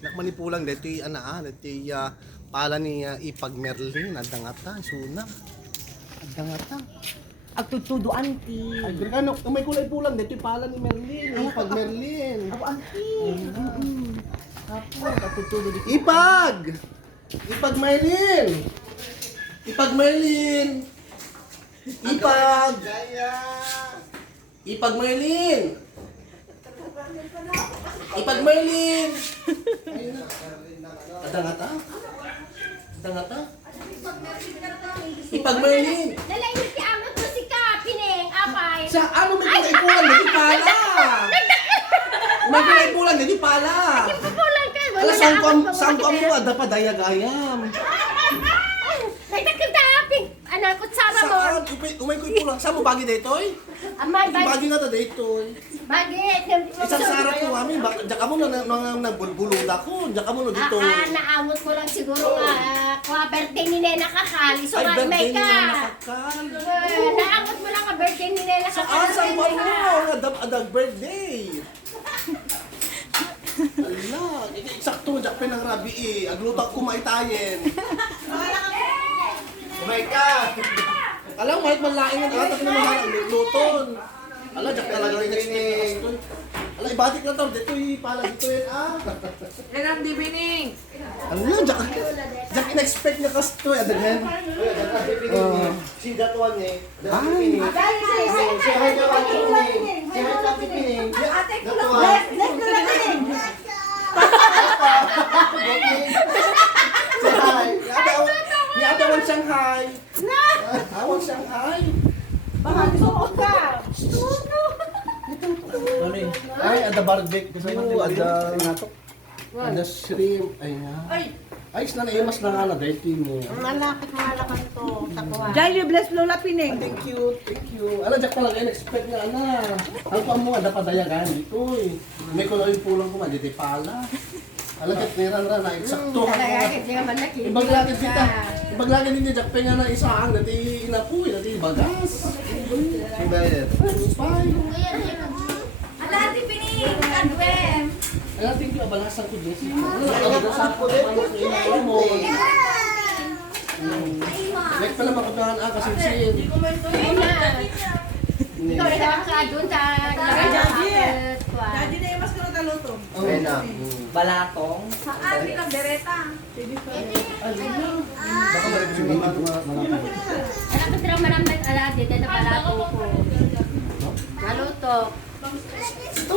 Nakmanipulang dito yung pala ni Ipag Merlin, adangata, suna. Adangata. Agtutudo anti. Ay, ano, may kulay pulang dito yung pala ni Merlin, Ipag Merlin. Ako anti. Ako agtutudo dito. Ipag! Ipag Merlin! Ipag Merlin! Ipag! Ipag Merlin! Ipag Merlin! Adangata? Adangata? Ipag Merlin! Nalayo si Amot mo si Kapining, apay. Sa ano may kulay pulang dito pala? May kulay pulang dito pala! Pupulan ka. Ala, saan ka mo? Ada pa dayagayam. Nagtakitaping. Anak ko, Sara mo. Saan? Umay ko pulang. Saan mo bagi dito eh? Amay, Bagi nga ta dito eh. Bagit. Isang sarap ko kami. Diyan ka mo na nagbulbulod ako. Diyan ka mo na dito. Naamot mo lang siguro nga. Kwa birthday ni Nena Kakali. So, Ay, birthday may ni ka. Nena Kakal. Naamot mo lang ka birthday ni Nena Kakali. Saan mo adag birthday? Ala, eksakto. Diyan pa ng rabi eh. Aglutak ko maitayin. Umay ka. Alam, kahit malaing ang atak na mahal ang luton. Ala, diyan talaga rin expect. Ala, ibatik na to. Dito pala dito yan Yan ang dibining. Ano yan? Diyan in-expect niya kasi ito. Adagan. See that one eh. Ay. Say hi to Ate Pining. Say hi to Ate Pining. Ate ko That lang. one. Let's do that thing. Say hi. Ni Ate Wan Shanghai. Awang Shanghai. Baka gusto ka. Ay, ada barbecue. Ada shrimp. Ay nga. Ay, na naimas na nga na dating mo. Malapit malakan to. Takwa. Jai, you bless Lola Pining. Thank you, thank you. Ala, Jack talaga in-expect niya, ana. Ang pa mo, ada pa dayagan dito eh. May kulo yung pulang ko, maditi pala. Ala, kat niran na, eksakto. Ibaglagin kita. Ibaglagin din niya, Jack Penga na isaang, dati inapuy, dati bagas. Bayad. Bye. Ala, Ate Pining, Adwem. Ala, thank you, abalasan ko, Jessica. Ala, abalasan ko din. Ano mo? Like pala makatahan kasi sin. Ikaw ay ka doon sa Daddy na yung mas karong taluto. Okay na. Balatong. Sa ate lang, dereta. Baka marami mga Anak ko tira maramdaman ala dito na palato ko. Maluto. Ito,